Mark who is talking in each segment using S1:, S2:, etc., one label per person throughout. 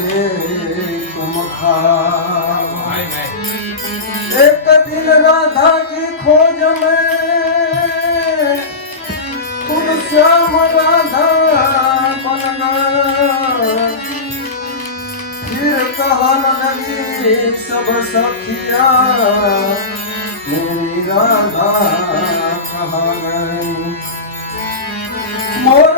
S1: के तुम एक दिन राधा की खोज में तुम श्याम राधा फिर कहन लगी, सब सखिया, मेरी राधा कहा मोर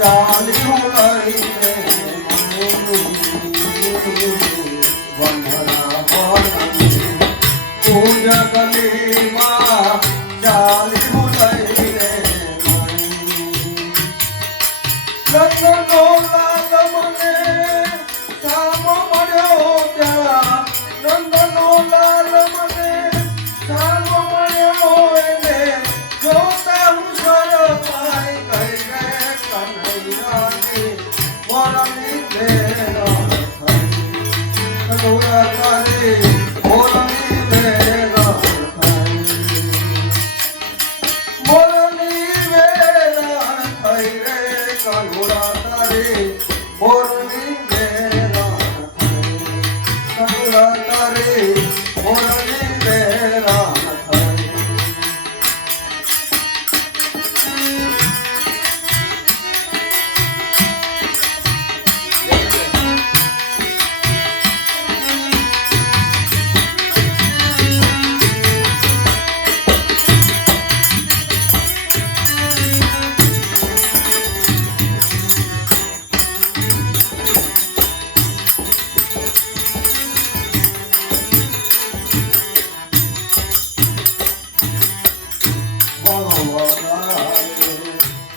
S1: चाली ઘોડા તારે મોરની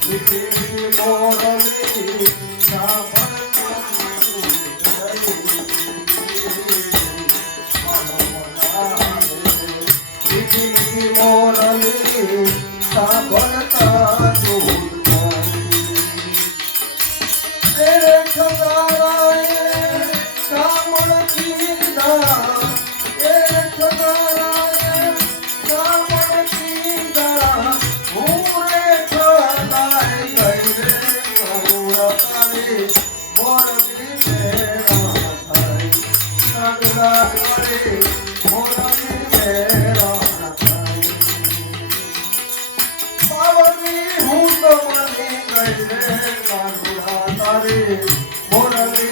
S1: Sri Mohan Ji, Sri તારી મોરલી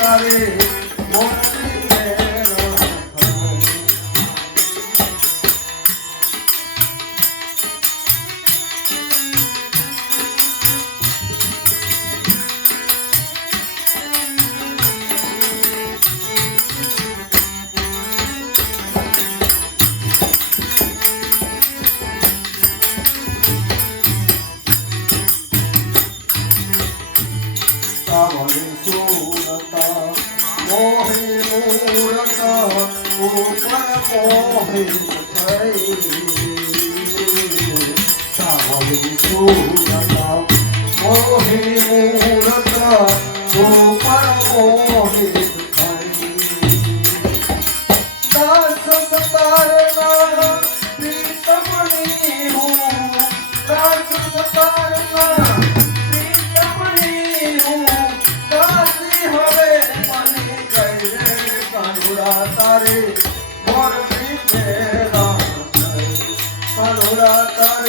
S1: તારી Oh,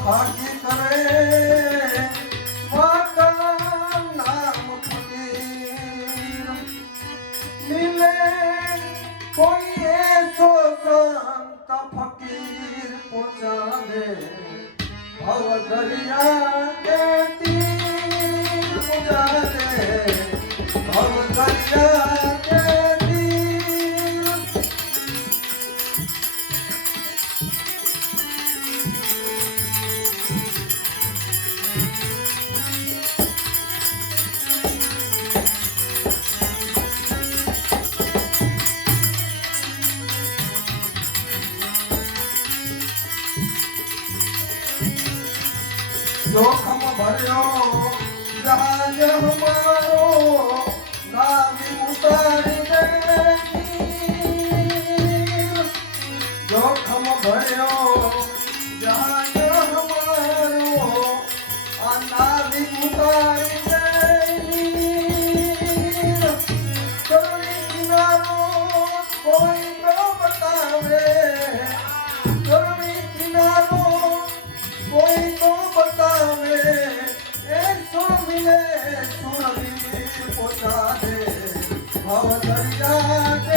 S1: ભાગી કરે નામ ફકીર મિલે કોઈએ તો સંત ફકીર પહોંચાડે. ભવ દરિયા જોખમ ભર્યો. જાન હમારો નામી ઉતારી દે જોખમ ભર્યો. જાન હમારો આ નામી ઉતારી Lord.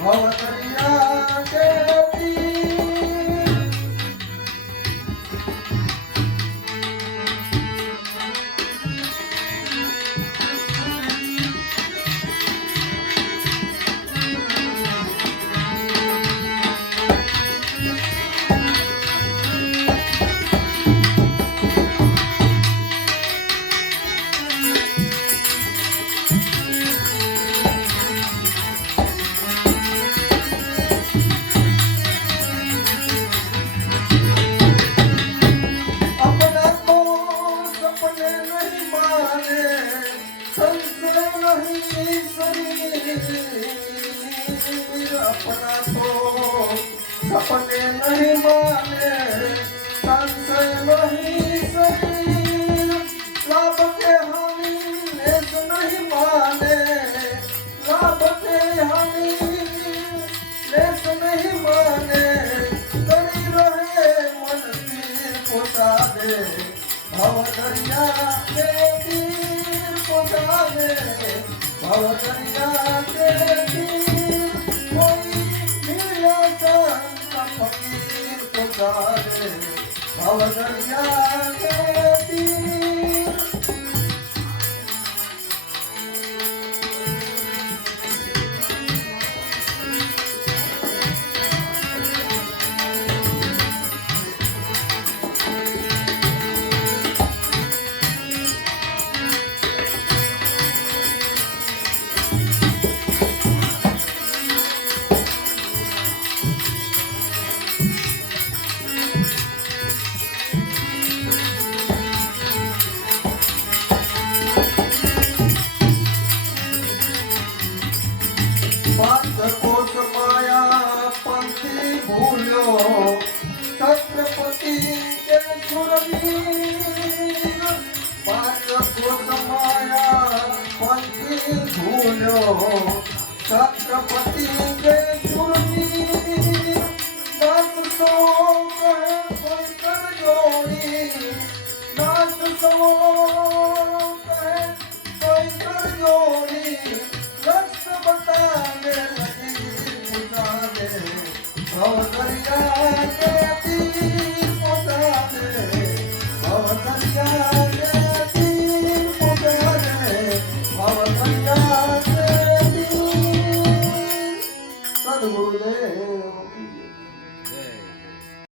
S1: ભવતરિયા કે अपना तो सपने नहीं माने संस नहीं सही भवकन्या देवी पुजारे भवकन्या देवी कोई निरतन फकीर पुजारे भवकन्या देवी छत्रपति के सुनी नाथ सो कहे कोई कर जोड़ी नाथ सो